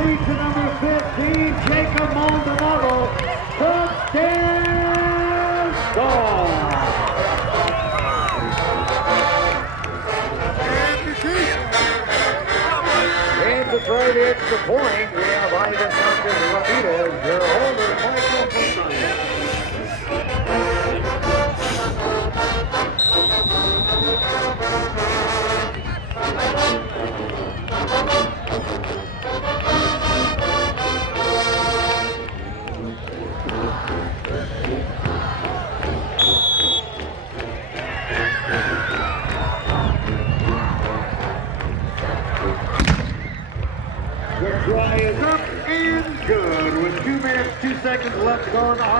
lead to number 15, Jacob Maldonado. Touchdown score. And to try the extra point, we have Ivan Sanchez Ramirez, your holder, Michael Fontaine. The try is up and good with 2 minutes, 2 seconds left to go in the hard.